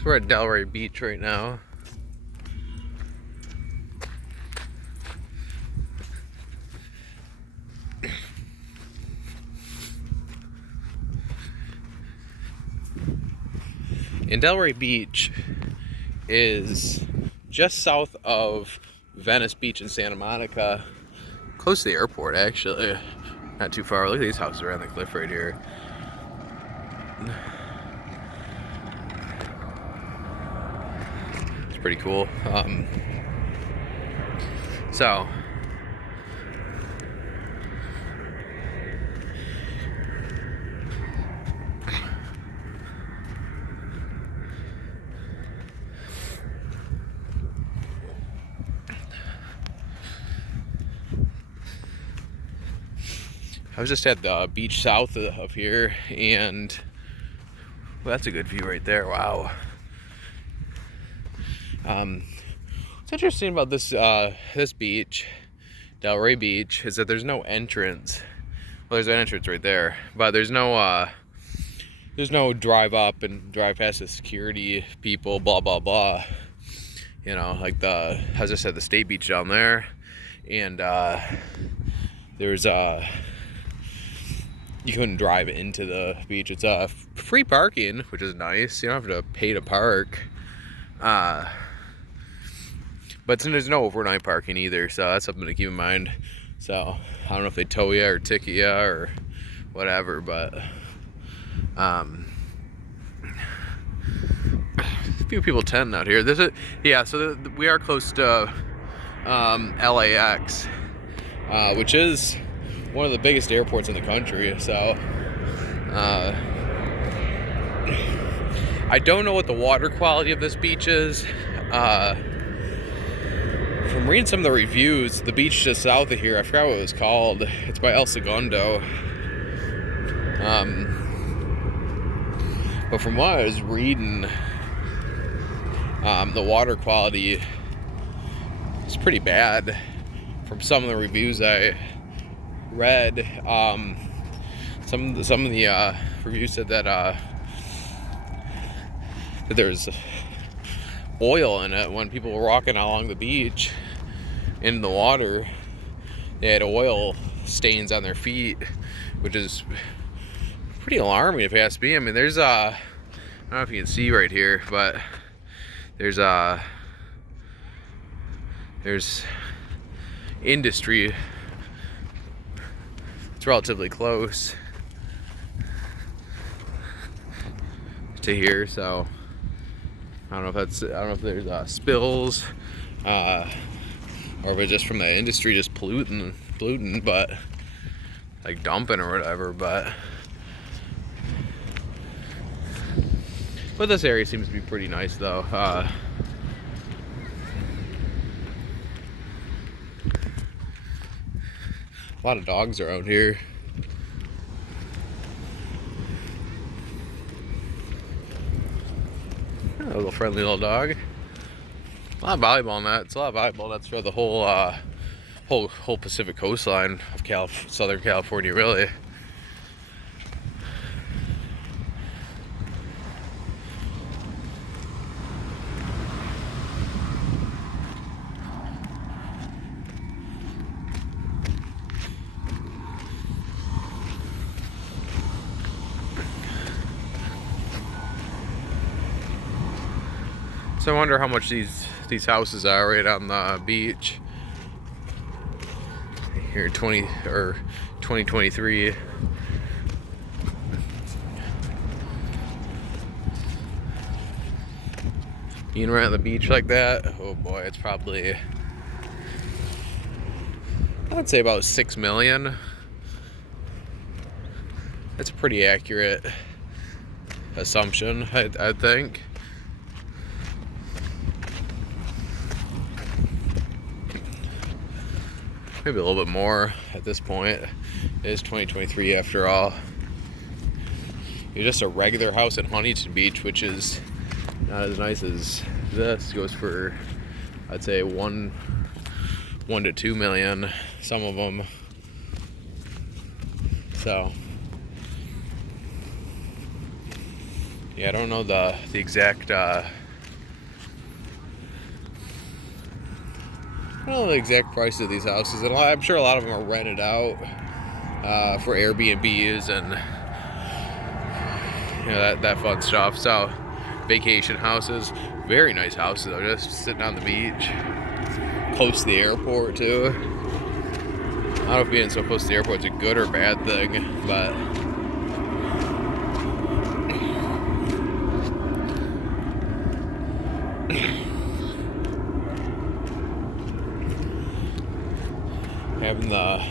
So we're at Delray Beach right now. And Delray Beach is just south of Venice Beach in Santa Monica, close to the airport actually, not too far. Look at these houses around the cliff right here. It's pretty cool. So I was just at the beach south of here, and well, that's a good view right there. Wow. What's interesting about this beach, Delray Beach, is that there's no entrance. Well, there's an entrance right there, but there's no drive up and drive past the security people, blah blah blah. You know, like I was just at the state beach down there, and there's you couldn't drive into the beach. It's free parking, which is nice. You don't have to pay to park. But there's no overnight parking either, so that's something to keep in mind. So I don't know if they tow you or ticket you or whatever, but a few people tend out here. So we are close to LAX, which is one of the biggest airports in the country. So I don't know what the water quality of this beach is. From reading some of the reviews, the beach just south of here, I forgot what it was called. It's by El Segundo. But from what I was reading, the water quality is pretty bad. From some of the reviews I read, some of the reviews said that there's oil in it. When people were walking along the beach in the water, they had oil stains on their feet, which is pretty alarming if you ask me. I mean, there's I don't know if you can see right here, but there's industry. It's relatively close to here, so I don't know if there's spills, or if it's just from the industry just polluting, but like dumping or whatever. But this area seems to be pretty nice though. A lot of dogs around here. A little friendly little dog. A lot of volleyball nets. A lot of volleyball nets for the whole Pacific coastline of Southern California, really. So I wonder how much these houses are right on the beach here in 2023. Being right on the beach like that, oh boy, it's probably, I'd say about 6 million. That's a pretty accurate assumption, I think. Maybe a little bit more at this point. It is 2023 after all. It's just a regular house in Huntington Beach, which is not as nice as this. Goes for, I'd say, 1 to 2 million, some of them. So Yeah, I don't know the exact I don't know the exact price of these houses, and I'm sure a lot of them are rented out for Airbnbs and that fun stuff. So vacation houses, very nice houses though, just sitting on the beach, close to the airport too. I don't know if being so close to the airport is a good or bad thing, but having the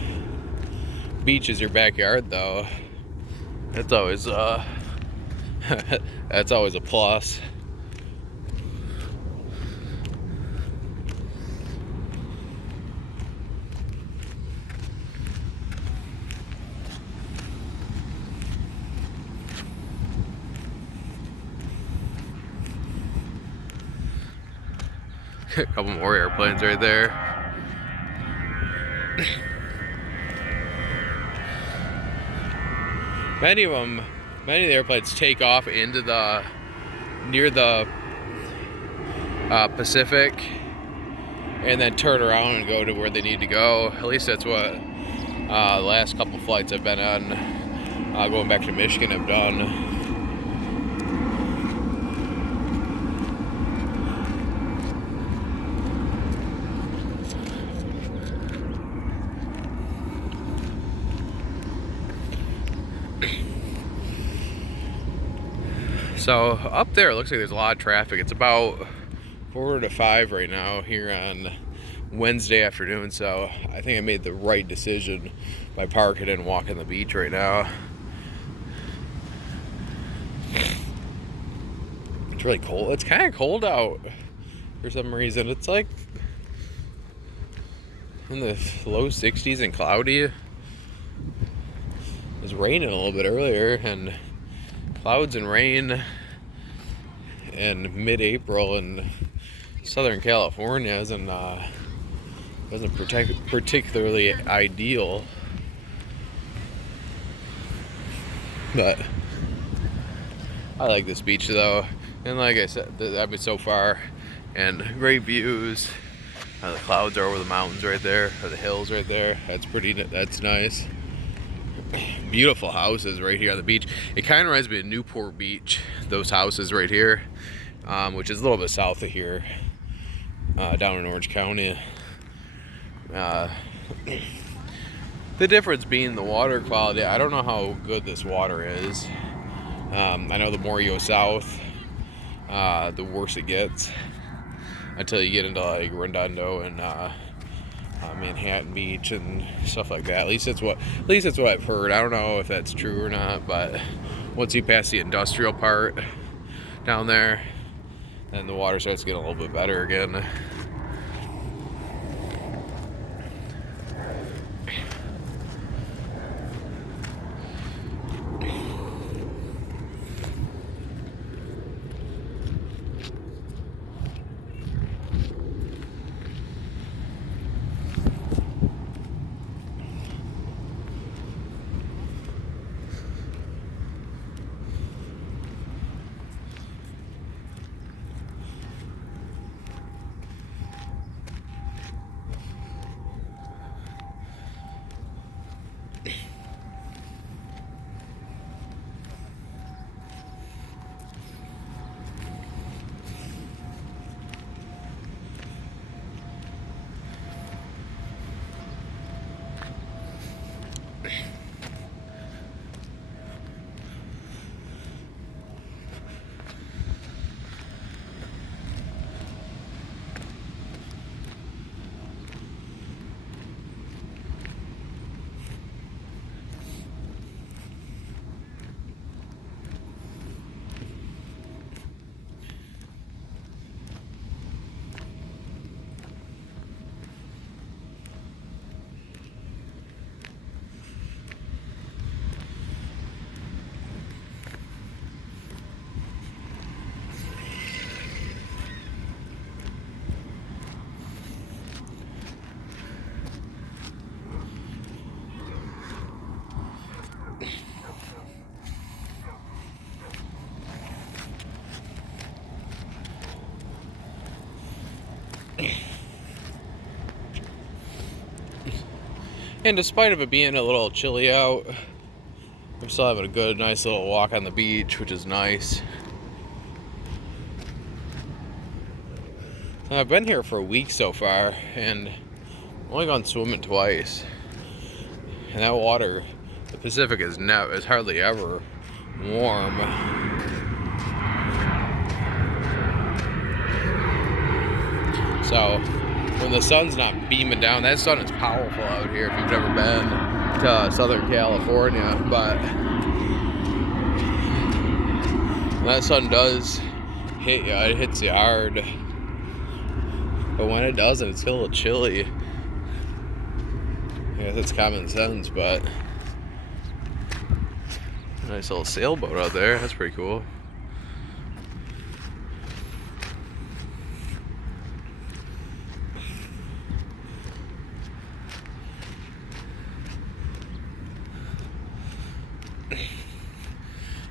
beach as your backyard though, that's always that's always a plus. A couple more airplanes right there. Many of the airplanes take off into the near the Pacific and then turn around and go to where they need to go. At least that's what the last couple flights I've been on, going back to Michigan, have done. So up there, it looks like there's a lot of traffic. It's about 4 to 5 right now here on Wednesday afternoon. So I think I made the right decision by parking and walking the beach right now. It's really cold. It's kind of cold out for some reason. It's like in the low 60s and cloudy. It was raining a little bit earlier, and clouds and rain in mid-April in Southern California isn't particularly ideal, but I like this beach though, and like I said, I mean, so far, and great views. The clouds are over the mountains right there, or the hills right there. That's nice. Beautiful houses right here on the beach. It kind of reminds me of Newport Beach, those houses right here, which is a little bit south of here, down in Orange County. The difference being the water quality. I don't know how good this water is. I know the more you go south, the worse it gets, until you get into like Redondo and Manhattan Beach and stuff like that. At least that's what I've heard. I don't know if that's true or not, but once you pass the industrial part down there, then the water starts getting a little bit better again. And despite of it being a little chilly out, we're still having a good, nice little walk on the beach, which is nice. I've been here for a week so far, and I've only gone swimming twice. And that water, the Pacific, is hardly ever warm. So when the sun's not beaming down, that sun is powerful out here if you've never been to Southern California. But when that sun does hit you, it hits you hard. But when it doesn't, it's a little chilly. I guess it's common sense, but nice little sailboat out there. That's pretty cool.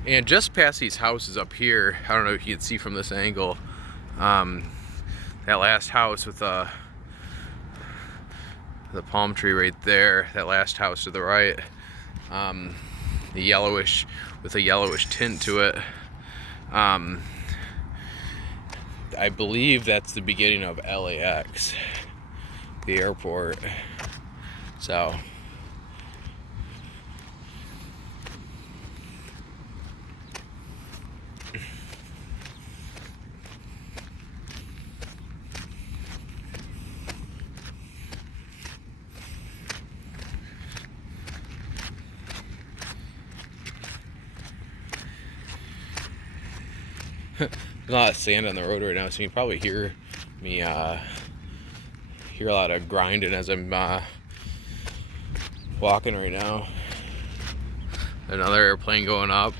And just past these houses up here, I don't know if you can see from this angle, that last house with the palm tree right there, that last house to the right, the yellowish, with a yellowish tint to it. I believe that's the beginning of LAX, the airport. So there's a lot of sand on the road right now, so you can probably hear me hear a lot of grinding as I'm walking right now. Another airplane going up.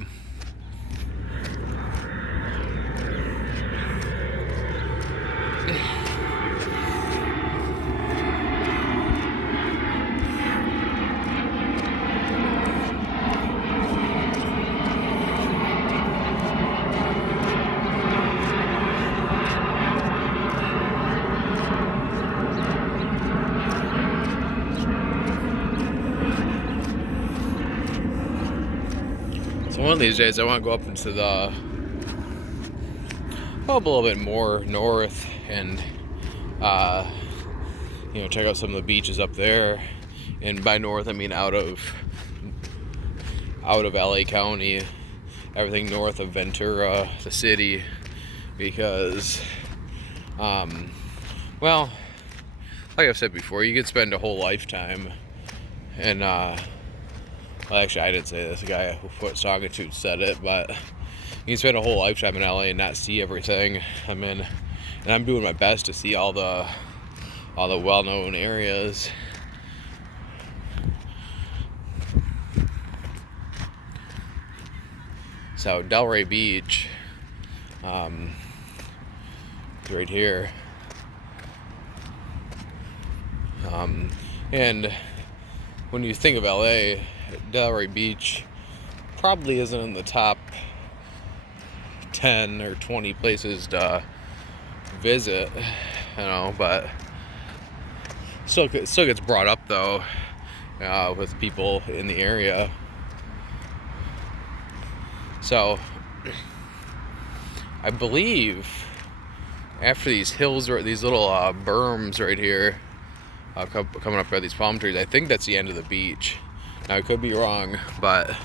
So one of these days I want to go up into a little bit more north and check out some of the beaches up there. And by north I mean out of LA County, everything north of Ventura, the city, because well, like I've said before, you could spend a whole lifetime and well, actually, I didn't say this. The guy who put Songitude said it, but you can spend a whole lifetime in LA and not see everything. I'm in, and I'm doing my best to see all the well-known areas. So Delray Beach, right here, and when you think of LA, Delray Beach probably isn't in the top 10 or 20 places to visit, but still gets brought up though with people in the area. So I believe after these hills or these little berms right here coming up by these palm trees, I think that's the end of the beach. Now I could be wrong, but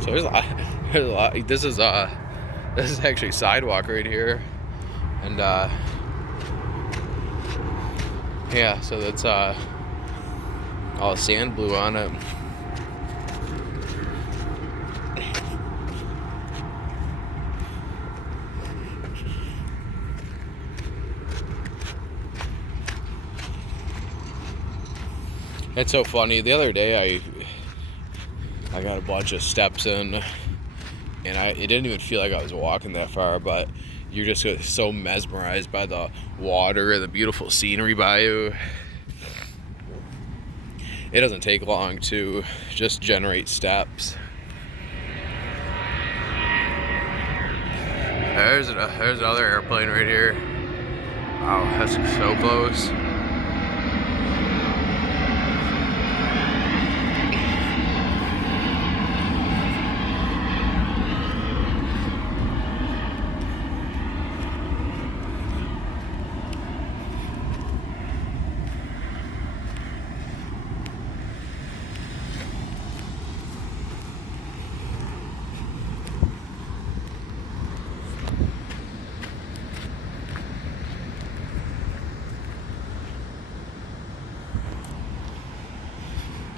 so there's a lot. This is actually sidewalk right here, and yeah, so that's all sand blew on it. It's so funny. The other day I got a bunch of steps in, and it didn't even feel like I was walking that far, but you're just so mesmerized by the water and the beautiful scenery by you. it doesn't take long to just generate steps. There's another airplane right here. Wow, that's so close.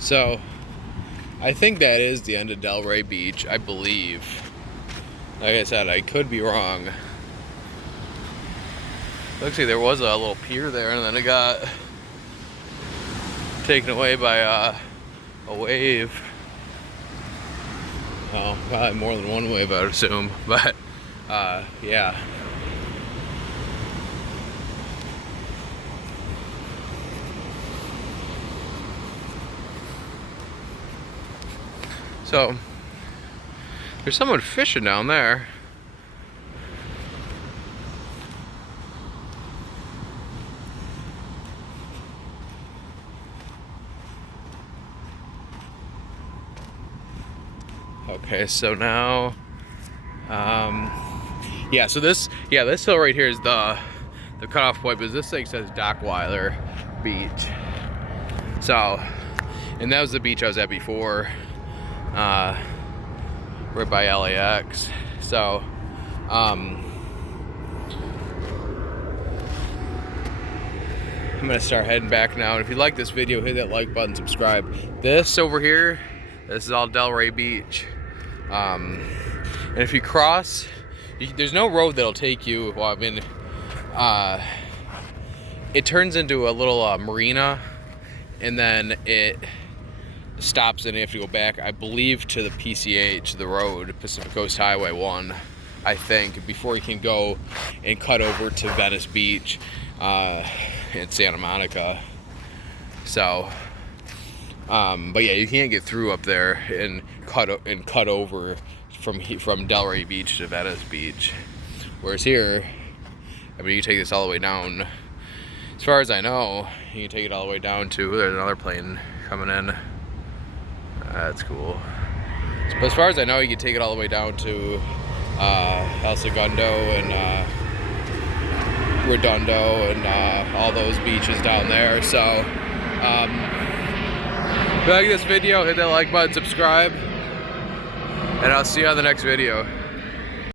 So, I think that is the end of Delray Beach, I believe. Like I said, I could be wrong. Looks like there was a little pier there, and then it got taken away by a wave. Well, probably more than one wave, I would assume. But, yeah. So, there's someone fishing down there. Okay, so now, yeah, so this hill right here is the cutoff point, because this thing says Dockweiler Beach. So, and that was the beach I was at before, right by LAX. So, I'm gonna start heading back now. And if you like this video, hit that like button, subscribe. This over here, this is all Delray Beach. And if you cross, there's no road that'll take you. Well, I mean, it turns into a little marina, and then it stops, and you have to go back, I believe, to the PCH, the road, Pacific Coast Highway 1, I think, before you can go and cut over to Venice Beach in Santa Monica. So, but yeah, you can't get through up there and cut over from Delray Beach to Venice Beach. Whereas here, I mean, you take this all the way down. As far as I know, you can take it all the way down to, there's another plane coming in. That's cool. But as far as I know, you can take it all the way down to El Segundo and Redondo and all those beaches down there. So, if you like this video, hit that like button, subscribe, and I'll see you on the next video.